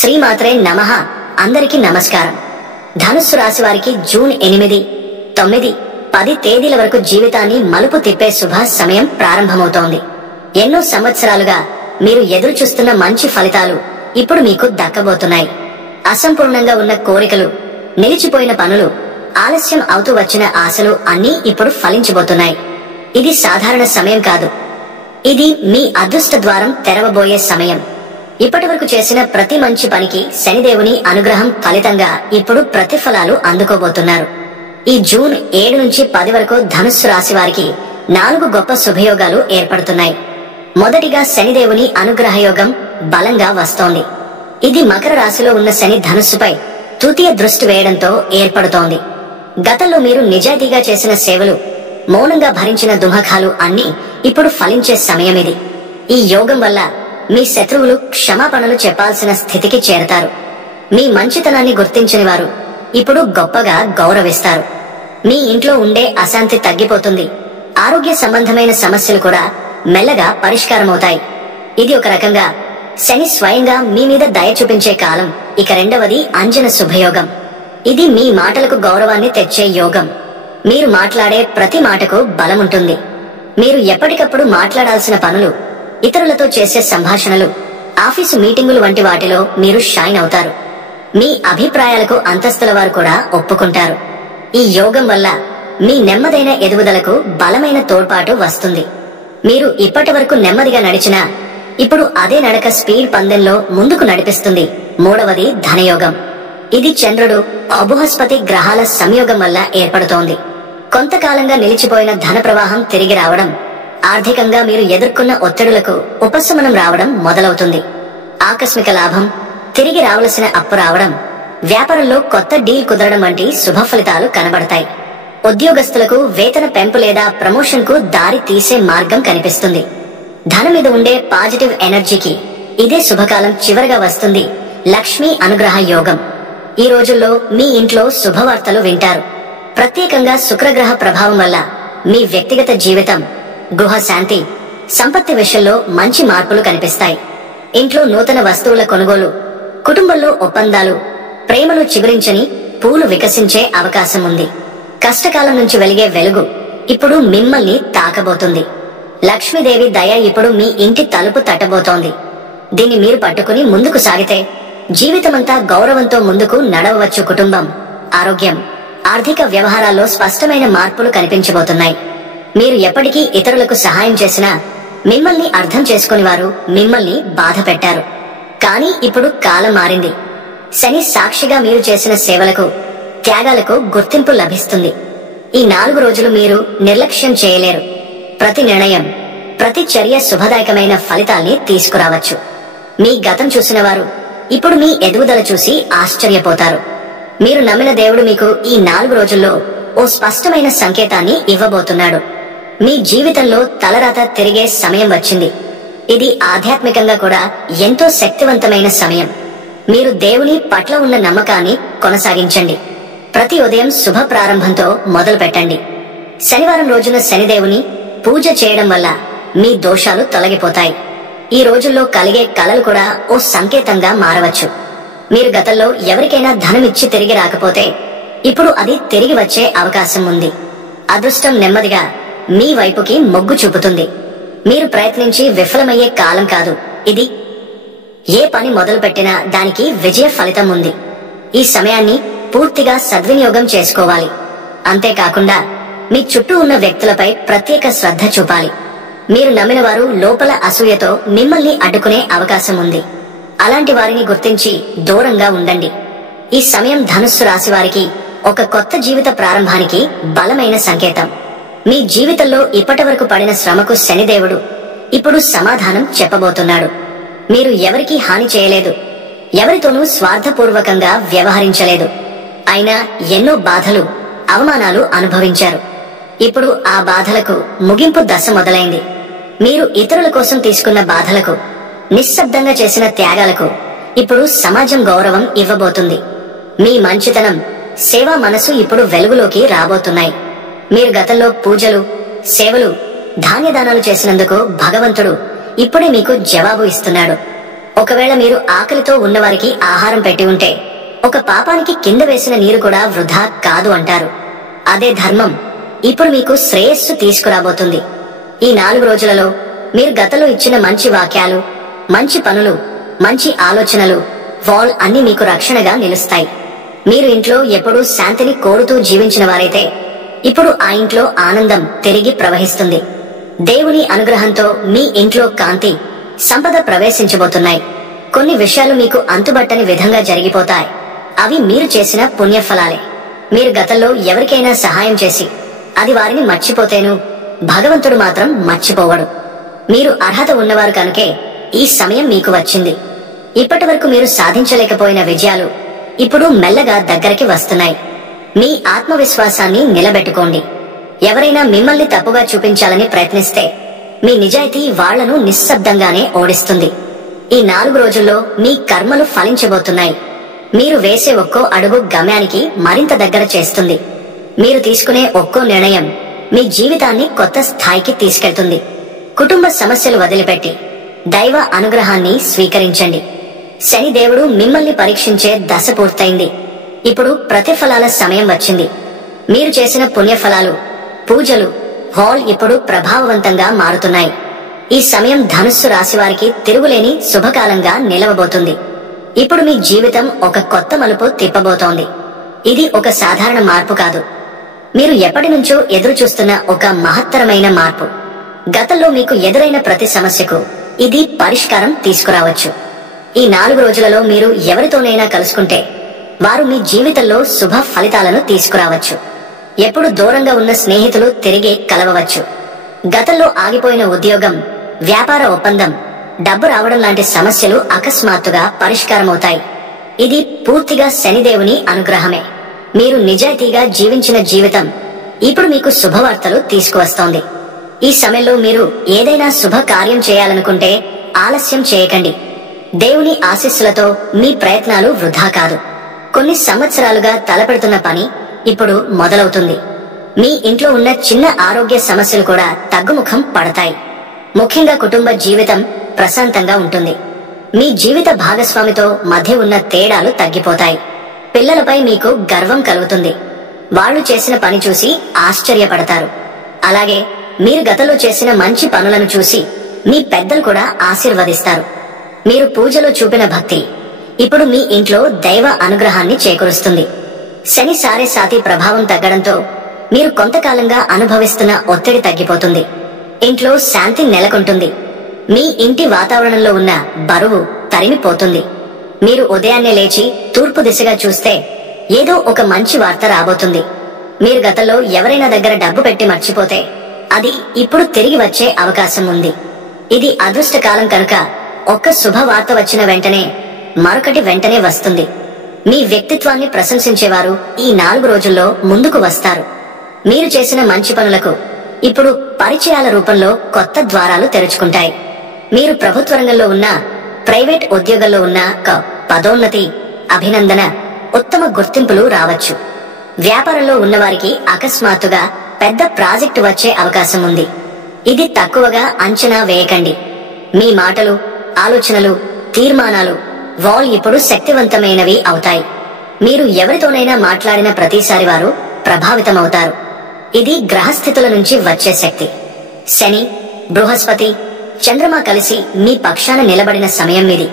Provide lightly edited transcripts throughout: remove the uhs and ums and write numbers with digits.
శ్రీమాత్రే నమః. అందరికీ నమస్కారం. ధనుస్సు రాశి వారికి జూన్ 8, 9, 10 తేదీల వరకు జీవితాన్ని మలుపు తిప్పే శుభ సమయం ప్రారంభమవుతోంది. ఎన్నో సంవత్సరాలుగా మీరు ఎదురు చూస్తున్న మంచి ఫలితాలు ఇప్పుడు మీకు దక్కబోతున్నాయి. అసంపూర్ణంగా ఉన్న కోరికలు, నిలిచిపోయిన పనులు, ఆలస్యం అవుతూ వచ్చిన ఆశలు అన్నీ ఇప్పుడు ఫలించబోతున్నాయి. ఇది సాధారణ సమయం కాదు. ఇది మీ అదృష్ట ద్వారం తెరవబోయే సమయం. ఇప్పటివరకు చేసిన ప్రతి మంచి పనికి శనిదేవుని అనుగ్రహం ఫలితంగా ఇప్పుడు ప్రతిఫలాలు అందుకోబోతున్నారు. ఈ జూన్ 7 నుంచి 10 వరకు ధనుస్సు రాశి వారికి 4 గొప్ప శుభయోగాలు ఏర్పడుతున్నాయి. మొదటిగా శనిదేవుని అనుగ్రహ యోగం బలంగా వస్తోంది. ఇది మకర రాశిలో ఉన్న శని ధనుస్సుపై తృతీయ దృష్టి వేయడంతో ఏర్పడుతోంది. గతంలో మీరు నిజాయితీగా చేసిన సేవలు, మౌనంగా భరించిన దుమఖాలు అన్నీ ఇప్పుడు ఫలించే సమయమిది. ఈ యోగం వల్ల మీ శత్రువులు క్షమాపణలు చెప్పాల్సిన స్థితికి చేరతారు. మీ మంచితనాన్ని గుర్తించిన వారు ఇప్పుడు గొప్పగా గౌరవిస్తారు. మీ ఇంట్లో ఉండే అశాంతి తగ్గిపోతుంది. ఆరోగ్య సంబంధమైన సమస్యలు కూడా మెల్లగా పరిష్కారమవుతాయి. ఇది ఒక రకంగా శని స్వయంగా మీ మీద దయ చూపించే కాలం. ఇక రెండవది అంజన శుభయోగం. ఇది మీ మాటలకు గౌరవాన్ని తెచ్చే యోగం. మీరు మాట్లాడే ప్రతి మాటకు బలముంటుంది. మీరు ఎప్పటికప్పుడు మాట్లాడాల్సిన పనులు, ఇతరులతో చేసే సంభాషణలు, ఆఫీసు మీటింగులు వంటి వాటిలో మీరు షైన్ అవుతారు. మీ అభిప్రాయాలకు అంతస్తుల వారు కూడా ఒప్పుకుంటారు. ఈ యోగం వల్ల మీ నెమ్మదైన ఎదుగుదలకు బలమైన తోడ్పాటు వస్తుంది. మీరు ఇప్పటి వరకు నెమ్మదిగా నడిచినా ఇప్పుడు అదే నడక స్పీడ్ పందెంలో ముందుకు నడిపిస్తుంది. మూడవది ధనయోగం. ఇది చంద్రుడు, బృహస్పతి గ్రహాల సంయోగం వల్ల ఏర్పడుతోంది. కొంతకాలంగా నిలిచిపోయిన ధన ప్రవాహం తిరిగి రావడం, ఆర్థికంగా మీరు ఎదుర్కొన్న ఒత్తిడులకు ఉపశమనం రావడం మొదలవుతుంది. ఆకస్మిక లాభం, తిరిగి రావలసిన అప్పు రావడం, వ్యాపారంలో కొత్త డీల్ కుదరడం వంటి శుభ ఫలితాలు కనబడతాయి. ఉద్యోగస్తులకు వేతన పెంపు లేదా ప్రమోషన్ కు దారి తీసే మార్గం కనిపిస్తుంది. ధనం మీద ఉండే పాజిటివ్ ఎనర్జీకి ఇదే శుభకాలం చివరగా వస్తుంది. లక్ష్మీ అనుగ్రహ యోగం. ఈ రోజుల్లో మీ ఇంట్లో శుభవార్తలు వింటారు. ప్రత్యేకంగా శుక్రగ్రహ ప్రభావం వల్ల మీ వ్యక్తిగత జీవితం, గృహ శాంతి, సంపత్తి విషయంలో మంచి మార్పులు కనిపిస్తాయి. ఇంట్లో నూతన వస్తువుల కొనుగోలు, కుటుంబంలో ఒప్పందాలు, ప్రేమను చిగురించని పూలు వికసించే అవకాశం ఉంది. కష్టకాలం నుంచి వెలిగే వెలుగు ఇప్పుడు మిమ్మల్ని తాకబోతుంది. లక్ష్మీదేవి దయ ఇప్పుడు మీ ఇంటి తలుపు తట్టబోతోంది. దీన్ని మీరు పట్టుకుని ముందుకు సాగితే జీవితమంతా గౌరవంతో ముందుకు నడవవచ్చు. కుటుంబం, ఆరోగ్యం, ఆర్థిక వ్యవహారాల్లో స్పష్టమైన మార్పులు కనిపించబోతున్నాయి. మీరు ఎప్పటికీ ఇతరులకు సహాయం చేసినా మిమ్మల్ని అర్థం చేసుకుని వారు మిమ్మల్ని బాధ పెట్టారు. కానీ ఇప్పుడు కాలం మారింది. శని సాక్షిగా మీరు చేసిన సేవలకు, త్యాగాలకు గుర్తింపు లభిస్తుంది. ఈ 4 రోజులు మీరు నిర్లక్ష్యం చేయలేరు. ప్రతి నిర్ణయం, ప్రతి చర్య శుభదాయకమైన ఫలితాల్ని తీసుకురావచ్చు. మీ గతం చూసిన వారు ఇప్పుడు మీ ఎదుగుదల చూసి ఆశ్చర్యపోతారు. మీరు నమ్మిన దేవుడు మీకు ఈ 4 రోజుల్లో ఓ స్పష్టమైన సంకేతాన్ని ఇవ్వబోతున్నాడు. మీ జీవితంలో తలరాత తిరిగే సమయం వచ్చింది. ఇది ఆధ్యాత్మికంగా కూడా ఎంతో శక్తివంతమైన సమయం. మీరు దేవుని పట్ల ఉన్న నమ్మకాన్ని కొనసాగించండి. ప్రతి ఉదయం శుభ ప్రారంభంతో మొదలు పెట్టండి. శనివారం రోజున శనిదేవుని పూజ చేయడం వల్ల మీ దోషాలు తొలగిపోతాయి. ఈ రోజుల్లో కలిగే కలలు కూడా ఓ సంకేతంగా మారవచ్చు. మీరు గతంలో ఎవరికైనా ధనమిచ్చి తిరిగి రాకపోతే ఇప్పుడు అది తిరిగి వచ్చే అవకాశం ఉంది. అదృష్టం నెమ్మదిగా మీ వైపుకి మొగ్గు చూపుతుంది. మీరు ప్రయత్నించి విఫలమయ్యే కాలం కాదు ఇది. ఏ పని మొదలు పెట్టినా దానికి విజయ ఫలితం ఉంది. ఈ సమయాన్ని పూర్తిగా సద్వినియోగం చేసుకోవాలి. అంతేకాకుండా మీ చుట్టూ ఉన్న వ్యక్తులపై ప్రత్యేక శ్రద్ధ చూపాలి. మీరు నమ్మిన వారు లోపల అసూయతో మిమ్మల్ని అడ్డుకునే అవకాశం ఉంది. అలాంటి వారిని గుర్తించి దూరంగా ఉండండి. ఈ సమయం ధనుస్సు రాశి వారికి ఒక కొత్త జీవిత ప్రారంభానికి బలమైన సంకేతం. మీ జీవితంలో ఇప్పటి వరకు పడిన శ్రమకు శనిదేవుడు ఇప్పుడు సమాధానం చెప్పబోతున్నాడు. మీరు ఎవరికీ హాని చేయలేదు, ఎవరితోనూ స్వార్థపూర్వకంగా వ్యవహరించలేదు. అయినా ఎన్నో బాధలు, అవమానాలు అనుభవించారు. ఇప్పుడు ఆ బాధలకు ముగింపు దశ మొదలైంది. మీరు ఇతరుల కోసం తీసుకున్న బాధలకు, నిశ్శబ్దంగా చేసిన త్యాగాలకు ఇప్పుడు సమాజం గౌరవం ఇవ్వబోతుంది. మీ మంచితనం, సేవా మనసు ఇప్పుడు వెలుగులోకి రాబోతున్నాయి. మీరు గతంలో పూజలు, సేవలు, ధాన్యదానాలు చేసినందుకు భగవంతుడు ఇప్పుడే మీకు జవాబు ఇస్తున్నాడు. ఒకవేళ మీరు ఆకలితో ఉన్నవారికి ఆహారం పెట్టి ఉంటే ఒక పాపానికి కింద వేసిన నీరు కూడా వృధా కాదు అంటారు. అదే ధర్మం ఇప్పుడు మీకు శ్రేయస్సు తీసుకురాబోతుంది. ఈ 4 రోజులలో మీరు గతంలో ఇచ్చిన మంచి వాక్యాలు, మంచి పనులు, మంచి ఆలోచనలు, వాల్ అన్ని మీకు రక్షణగా నిలుస్తాయి. మీరు ఇంట్లో ఎప్పుడూ శాంతిని కోరుతూ జీవించిన వారైతే ఇప్పుడు ఆ ఇంట్లో ఆనందం తిరిగి ప్రవహిస్తుంది. దేవుని అనుగ్రహంతో మీ ఇంట్లో కాంతి, సంపద ప్రవేశించబోతున్నాయి. కొన్ని విషయాలు మీకు అంతుబట్టని విధంగా జరిగిపోతాయి. అవి మీరు చేసిన పుణ్యఫలాలే. మీరు గతంలో ఎవరికైనా సహాయం చేసి అది వారిని మర్చిపోతేను భగవంతుడు మాత్రం మర్చిపోవడు. మీరు అర్హత ఉన్నవారు కనుకే ఈ సమయం మీకు వచ్చింది. ఇప్పటి వరకు మీరు సాధించలేకపోయిన విజయాలు ఇప్పుడు మెల్లగా దగ్గరికి వస్తున్నాయి. మీ ఆత్మవిశ్వాసాన్ని నిలబెట్టుకోండి. ఎవరైనా మిమ్మల్ని తప్పుగా చూపించాలని ప్రయత్నిస్తే మీ నిజాయితీ వాళ్లను నిశ్శబ్దంగానే ఓడిస్తుంది. ఈ 4 రోజుల్లో మీ కర్మలు ఫలించబోతున్నాయి. మీరు వేసే ఒక్కో అడుగు గమ్యానికి మరింత దగ్గర చేస్తుంది. మీరు తీసుకునే ఒక్కో నిర్ణయం మీ జీవితాన్ని కొత్త స్థాయికి తీసుకెళ్తుంది. కుటుంబ సమస్యలు వదిలిపెట్టి దైవ అనుగ్రహాన్ని స్వీకరించండి. శనిదేవుడు మిమ్మల్ని పరీక్షించే దశ పూర్తయింది. ఇప్పుడు ప్రతిఫలాల సమయం వచ్చింది. మీరు చేసిన పుణ్యఫలాలు, పూజలు, హాల్ ఇప్పుడు ప్రభావవంతంగా మారుతున్నాయి. ఈ సమయం ధనుస్సు రాశివారికి తిరుగులేని శుభకాలంగా నిలవబోతుంది. ఇప్పుడు మీ జీవితం ఒక కొత్త మలుపు తిప్పబోతోంది. ఇది ఒక సాధారణ మార్పు కాదు. మీరు ఎప్పటి నుంచో ఎదురు చూస్తున్న ఒక మహత్తరమైన మార్పు. గతంలో మీకు ఎదురైన ప్రతి సమస్యకు ఇది పరిష్కారం తీసుకురావచ్చు. ఈ 4 రోజులలో మీరు ఎవరితోనైనా కలుసుకుంటే వారు మీ జీవితంలో శుభ ఫలితాలను తీసుకురావచ్చు. ఎప్పుడు దూరంగా ఉన్న స్నేహితులు తిరిగి కలవవచ్చు. గతంలో ఆగిపోయిన ఉద్యోగం, వ్యాపార ఒప్పందం, డబ్బు రావడం లాంటి సమస్యలు అకస్మాత్తుగా పరిష్కారమవుతాయి. ఇది పూర్తిగా శనిదేవుని అనుగ్రహమే. మీరు నిజాయితీగా జీవించిన జీవితం ఇప్పుడు మీకు శుభవార్తలు తీసుకువస్తోంది. ఈ సమయంలో మీరు ఏదైనా శుభ కార్యం చేయాలనుకుంటే ఆలస్యం చేయకండి. దేవుని ఆశీస్సులతో మీ ప్రయత్నాలు వృధా కాదు. కొన్ని సంవత్సరాలుగా తలపెడుతున్న పని ఇప్పుడు మొదలవుతుంది. మీ ఇంట్లో ఉన్న చిన్న ఆరోగ్య సమస్యలు కూడా తగ్గుముఖం పడతాయి. ముఖ్యంగా కుటుంబ జీవితం ప్రశాంతంగా ఉంటుంది. మీ జీవిత భాగస్వామితో మధ్య ఉన్న తేడాలు తగ్గిపోతాయి. పిల్లలపై మీకు గర్వం కలుగుతుంది. వాళ్ళు చేసిన పని చూసి ఆశ్చర్యపడతారు. అలాగే మీరు గతంలో చేసిన మంచి పనులను చూసి మీ పెద్దలు కూడా ఆశీర్వదిస్తారు. మీరు పూజలో చూపిన భక్తి ఇప్పుడు మీ ఇంట్లో దైవ అనుగ్రహాన్ని చేకూరుస్తుంది. శని సారే సాతి ప్రభావం తగ్గడంతో మీరు కొంతకాలంగా అనుభవిస్తున్న ఒత్తిడి తగ్గిపోతుంది. ఇంట్లో శాంతి నెలకొంటుంది. మీ ఇంటి వాతావరణంలో ఉన్న బరువు తరిమిపోతుంది. మీరు ఉదయాన్నే లేచి తూర్పు దిశగా చూస్తే ఏదో ఒక మంచి వార్త రాబోతుంది. మీరు గతంలో ఎవరైనా దగ్గర డబ్బు పెట్టి మర్చిపోతే అది ఇప్పుడు తిరిగి వచ్చే అవకాశం ఉంది. ఇది అదృష్టకాలం కనుక ఒక్క శుభవార్త వచ్చిన వెంటనే మరొకటి వెంటనే వస్తుంది. మీ వ్యక్తిత్వాన్ని ప్రశంసించేవారు ఈ 4 రోజుల్లో ముందుకు వస్తారు. మీరు చేసిన మంచి పనులకు ఇప్పుడు పరిచయాల రూపంలో కొత్త ద్వారాలు తెరుచుకుంటాయి. మీరు ప్రభుత్వ రంగంలో ఉన్నా, ప్రైవేట్ ఉద్యోగంలో ఉన్నా పదోన్నతి, అభినందన, ఉత్తమ గుర్తింపులు రావచ్చు. వ్యాపారంలో ఉన్నవారికి అకస్మాత్తుగా పెద్ద ప్రాజెక్టు వచ్చే అవకాశం ఉంది. ఇది తక్కువగా అంచనా వేయకండి. మీ మాటలు, ఆలోచనలు, తీర్మానాలు వాల్ ఇప్పుడు శక్తివంతమైనవి అవుతాయి. మీరు ఎవరితోనైనా మాట్లాడిన ప్రతిసారి వారు ప్రభావితమవుతారు. ఇది గ్రహస్థితుల నుంచి వచ్చే శక్తి. శని, బృహస్పతి, చంద్రమ కలిసి మీ పక్షాన నిలబడిన సమయం ఇది.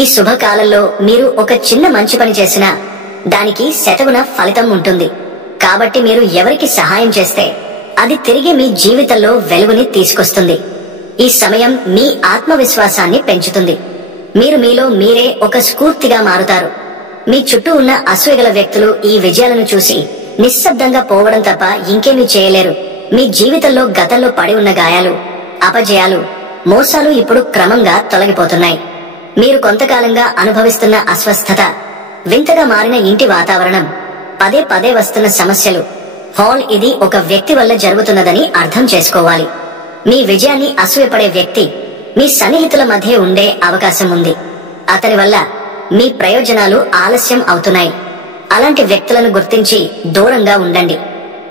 ఈ శుభకాలంలో మీరు ఒక చిన్న మంచి పని చేసినా దానికి శతగుణ ఫలితం ఉంటుంది. కాబట్టి మీరు ఎవరికి సహాయం చేస్తే అది తిరిగి మీ జీవితంలో వెలుగుని తీసుకొస్తుంది. ఈ సమయం మీ ఆత్మవిశ్వాసాన్ని పెంచుతుంది. మీరు మీలో మీరే ఒక స్ఫూర్తిగా మారుతారు. మీ చుట్టూ ఉన్న అసూయగల వ్యక్తులు ఈ విజయాలను చూసి నిశ్శబ్దంగా పోవడం తప్ప ఇంకేమీ చేయలేరు. మీ జీవితంలో గతంలో పడి ఉన్న గాయాలు, అపజయాలు, మోసాలు ఇప్పుడు క్రమంగా తొలగిపోతున్నాయి. మీరు కొంతకాలంగా అనుభవిస్తున్న అస్వస్థత, వింతగా మారిన ఇంటి వాతావరణం, పదే పదే వస్తున్న సమస్యలు, హాల్ ఇది ఒక వ్యక్తి వల్ల జరుగుతున్నదని అర్థం చేసుకోవాలి. మీ విజయాన్ని అసూయపడే వ్యక్తి మీ సన్నిహితుల మధ్య ఉండే అవకాశం ఉంది. అతని వల్ల మీ ప్రయోజనాలు ఆలస్యం అవుతున్నాయి. అలాంటి వ్యక్తులను గుర్తించి దూరంగా ఉండండి.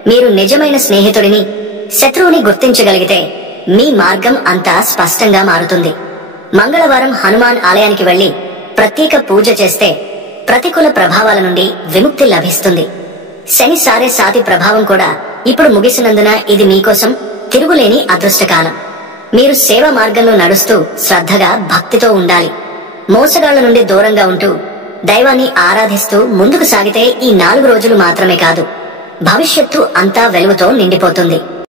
మీరు నిజమైన స్నేహితుడిని, శత్రువుని గుర్తించగలిగితే మీ మార్గం అంతా స్పష్టంగా మారుతుంది. మంగళవారం హనుమాన్ ఆలయానికి వెళ్లి ప్రత్యేక పూజ చేస్తే ప్రతికూల ప్రభావాల నుండి విముక్తి లభిస్తుంది. శని సారే సాతి ప్రభావం కూడా ఇప్పుడు ముగిసినందున ఇది మీకోసం తిరుగులేని అదృష్టకాలం. మీరు సేవ మార్గంలో నడుస్తూ శ్రద్ధగా భక్తితో ఉండాలి. మోసగాళ్ల నుండి దూరంగా ఉంటూ దైవాన్ని ఆరాధిస్తూ ముందుకు సాగితే ఈ 4 రోజులు మాత్రమే కాదు, భవిష్యత్తు అంతా వెలుగుతో నిండిపోతుంది.